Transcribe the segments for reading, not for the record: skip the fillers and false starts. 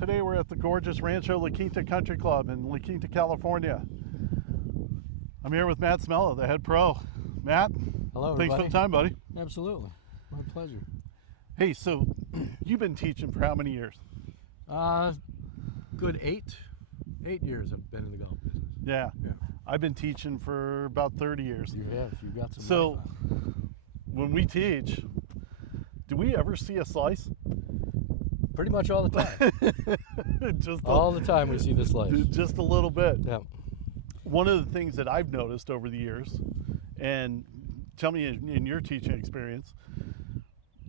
Today we're at the gorgeous Rancho La Quinta Country Club in La Quinta, California. I'm here with Matt Smela, the head pro. Matt, hello, thanks everybody. for the time, buddy. Absolutely, my pleasure. Hey, so you've been teaching for how many years? Good 8 years I've been in the golf business. Yeah. I've been teaching for about 30 years. You have. You got some. So life on. when we teach, do we ever see a slice? Pretty much all the time. Just All the time we see the slice. Just a little bit. Yeah. One of the things that I've noticed over the years, and tell me in your teaching experience,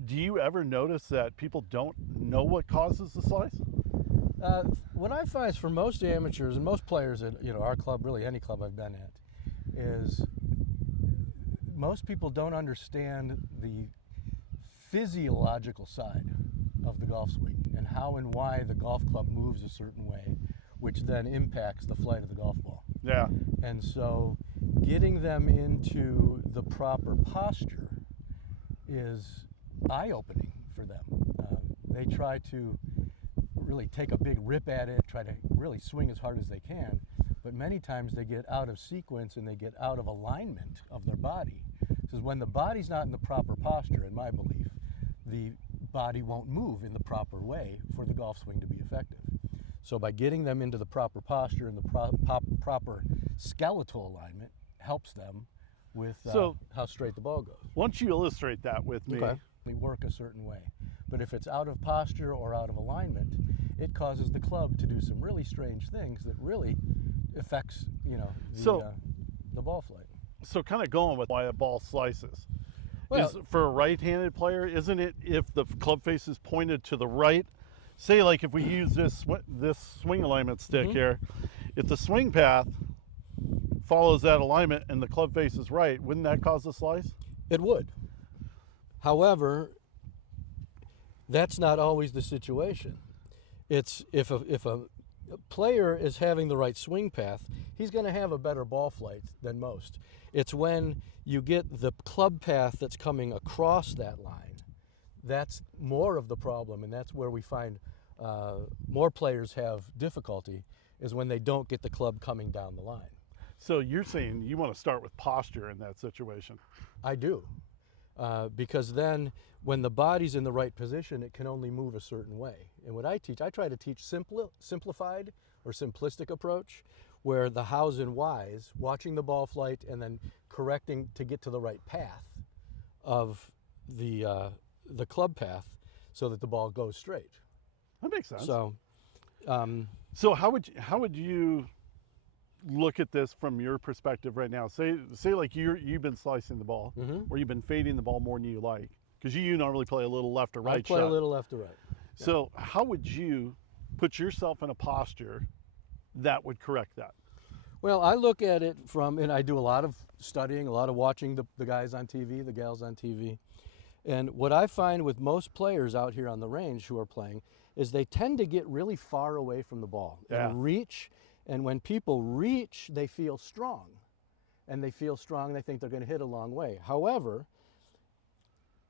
do you ever notice that people don't know what causes the slice? What I find is for most amateurs and most players at our club, really any club I've been at, is most people don't understand the physiological side of the golf swing and how and why the golf club moves a certain way, which then impacts the flight of the golf ball. Yeah. And so getting them into the proper posture is eye-opening for them. They try to really take a big rip at it, try to really swing as hard as they can, but many times they get out of sequence and they get out of alignment of their body. Because when the body's not in the proper posture, in my belief, the body won't move in the proper way for the golf swing to be effective. So by getting them into the proper posture and the proper skeletal alignment helps them with how straight the ball goes. Once you illustrate that with me. Okay. We work a certain way. But if it's out of posture or out of alignment, it causes the club to do some really strange things that really affects, the ball flight. So kind of going with why a ball slices. Well, For a right-handed player, isn't it if the club face is pointed to the right? Say like if we use this swing alignment stick here, if the swing path follows that alignment and the club face is right, wouldn't that cause a slice? it would. However, that's not always the situation. It's if a player is having the right swing path, he's going to have a better ball flight than most. It's when you get the club path that's coming across that line, that's more of the problem, and that's where we find more players have difficulty, is when they don't get the club coming down the line. So you're saying you want to start with posture in that situation? I do, because then when the body's in the right position, it can only move a certain way. And what I teach, I try to teach simplified or simplistic approach, where the hows and whys, watching the ball flight and then correcting to get to the right path of the club path so that the ball goes straight. That makes sense. So, so how would you look at this from your perspective right now? Say like you've been slicing the ball, or you've been fading the ball more than you like, because you normally play a little left or right I play shot. a little left or right. Yeah. So how would you put yourself in a posture that would correct that? Well, I look at it and I do a lot of studying, a lot of watching the guys on TV, the gals on TV. And what I find with most players out here on the range who are playing is they tend to get really far away from the ball and reach. And when people reach, they feel strong. And they feel strong and they think they're going to hit a long way. However,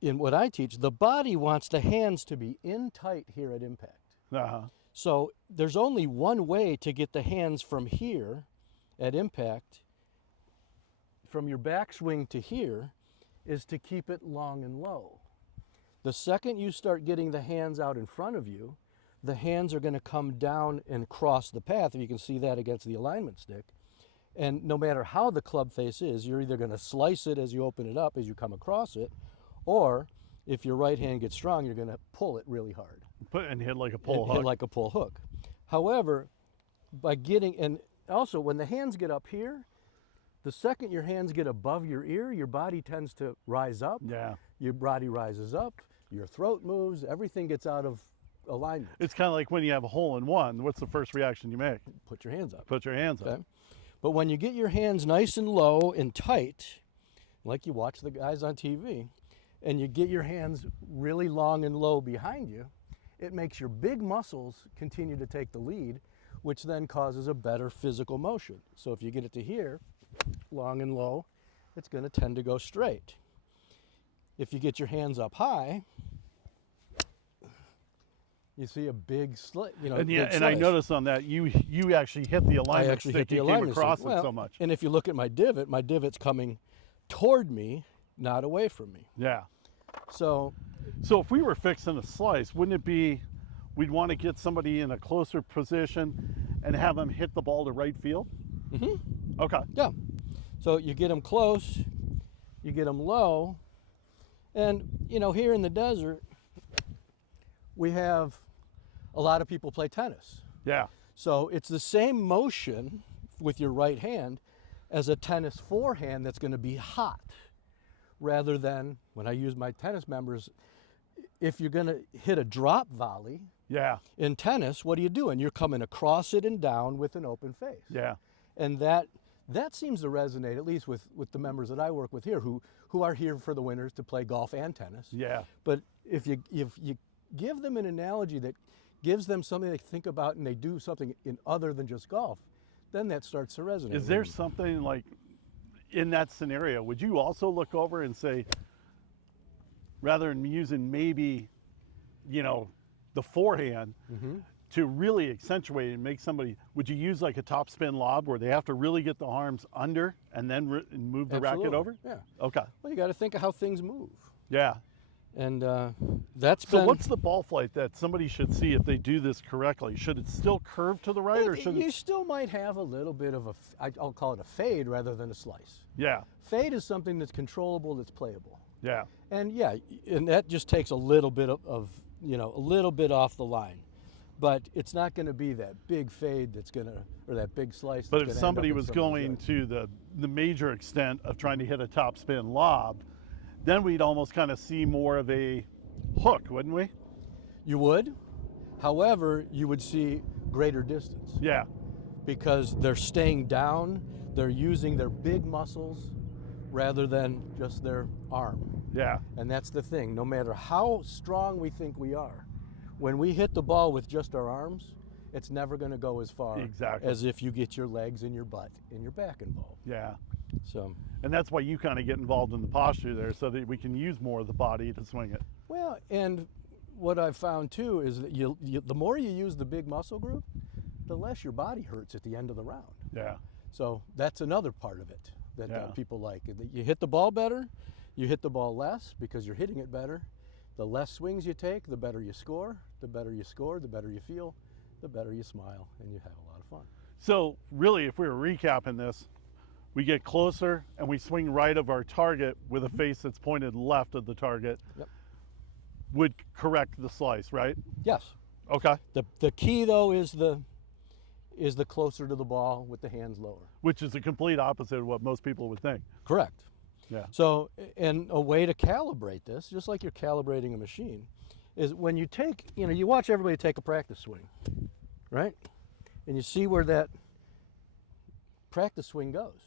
in what I teach, the body wants the hands to be in tight here at impact. So there's only one way to get the hands from here at impact, from your backswing to here, is to keep it long and low. The second you start getting the hands out in front of you, the hands are going to come down and cross the path. If you can see that against the alignment stick. And no matter how the club face is, you're either going to slice it as you open it up, as you come across it, or if your right hand gets strong, you're going to pull it really hard. And hit like a pull hook. Hit like a pull hook. However, by getting, and also when the hands get up here, the second your hands get above your ear, your body tends to rise up. Yeah. Your body rises up, your throat moves, everything gets out of alignment. It's kind of like when you have a hole in one, what's the first reaction you make? Put your hands up. Put your hands Okay? up. But when you get your hands nice and low and tight, like you watch the guys on TV, and you get your hands really long and low behind you, it makes your big muscles continue to take the lead, which then causes a better physical motion. So if you get it to here, long and low, it's going to tend to go straight. If you get your hands up high, You see a big slit, And big yeah, and I slice. noticed on that you actually hit the I alignment actually stick. hit the You alignment came stick. across it Well, so much. and if you look at my divot's coming toward me, not away from me. Yeah. So So if we were fixing a slice, wouldn't it be we'd want to get somebody in a closer position and have them hit the ball to right field? Okay. yeah, so you get them close, you get them low, and here in the desert, we have a lot of people play tennis. Yeah. So it's the same motion with your right hand as a tennis forehand that's going to be hot, rather than when I use my tennis members, if you're going to hit a drop volley Yeah. in tennis, what are you doing? You're coming across it and down with an open face. Yeah. And that seems to resonate, at least with the members that I work with here, who are here for the winters to play golf and tennis. Yeah. But if you give them an analogy that gives them something to think about, and they do something in other than just golf, then that starts to resonate. Is there something like in that scenario, would you also look over and say, rather than using maybe, the forehand to really accentuate it and make somebody, would you use like a top spin lob where they have to really get the arms under and then move the racket Absolutely. over? Yeah. Okay. Well, you got to think of how things move. Yeah. And that's So been, what's the ball flight that somebody should see if they do this correctly? Should it still curve to the right, or should you it? still might have a little bit of I'll call it a fade rather than a slice. Yeah. Fade is something that's controllable, that's playable. Yeah. And yeah, and that just takes a little bit of a little bit off the line. But it's not going to be that big fade or that big slice. But that's if gonna end somebody up in was somebody's going leg. to the major extent of trying to hit a top spin lob, then we'd almost kind of see more of a hook, wouldn't we? You would. However, you would see greater distance Yeah. because they're staying down, they're using their big muscles rather than just their arm. Yeah. And that's the thing. No matter how strong we think we are, when we hit the ball with just our arms, it's never going to go as far Exactly. as if you get your legs and your butt and your back involved. Yeah. So, And that's why you kind of get involved in the posture there, so that we can use more of the body to swing it. well, and what I've found too is that the more you use the big muscle group, the less your body hurts at the end of the round. Yeah. So that's another part of it that Yeah. people like. You hit the ball better, you hit the ball less because you're hitting it better. The less swings you take, the better you score. The better you score, the better you feel, the better you smile, and you have a lot of fun. So really, if we were recapping this, we get closer and we swing right of our target with a face that's pointed left of the target. Yep. Would correct the slice, right? Yes. Okay. The key though is the closer to the ball with the hands lower. Which is the complete opposite of what most people would think. Correct. Yeah. So, and a way to calibrate this, just like you're calibrating a machine, is when you take, you watch everybody take a practice swing, right? And you see where that practice swing goes.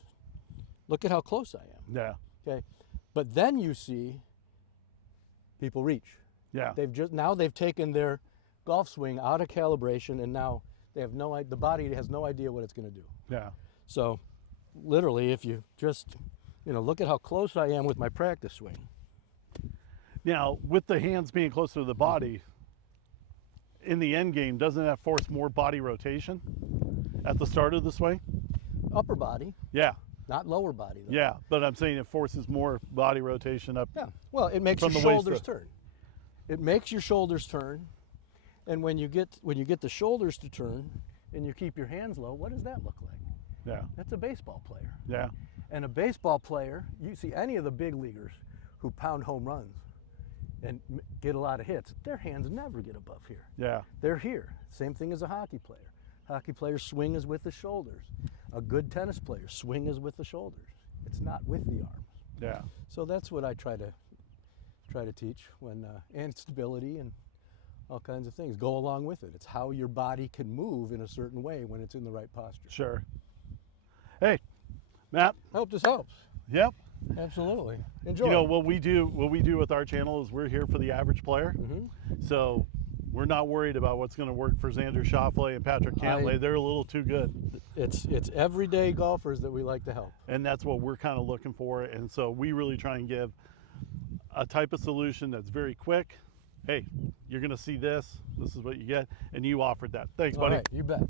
Look at how close I am. Yeah. Okay. But then you see people reach. Yeah. They've taken their golf swing out of calibration, and now they have the body has no idea what it's going to do. Yeah. So literally, if you just, look at how close I am with my practice swing. Now, with the hands being closer to the body, in the end game, doesn't that force more body rotation at the start of the swing? Upper body, Yeah. not lower body though. Yeah. But I'm saying it forces more body rotation up. Yeah. Well, it makes From your the waist shoulders up. turn. It makes your shoulders turn. And when you get the shoulders to turn and you keep your hands low, what does that look like? Yeah. That's a baseball player. Yeah. And a baseball player, you see any of the big leaguers who pound home runs and get a lot of hits, their hands never get above here. Yeah. They're here. Same thing as a hockey player. Hockey player's swing is with the shoulders. A good tennis player swing is with the shoulders. It's not with the arms. Yeah. So that's what I try to teach when and stability and all kinds of things go along with it. It's how your body can move in a certain way when it's in the right posture. Sure. Hey, Matt. I hope this helps. Yep. Absolutely. Enjoy. What we do with our channel is we're here for the average player. So we're not worried about what's going to work for Xander Schauffele and Patrick Cantlay. They're a little too good. It's everyday golfers that we like to help. And that's what we're kind of looking for. And so we really try and give a type of solution that's very quick, hey, you're going to see this. This is what you get. And you offered that. Thanks, All buddy. right, you bet.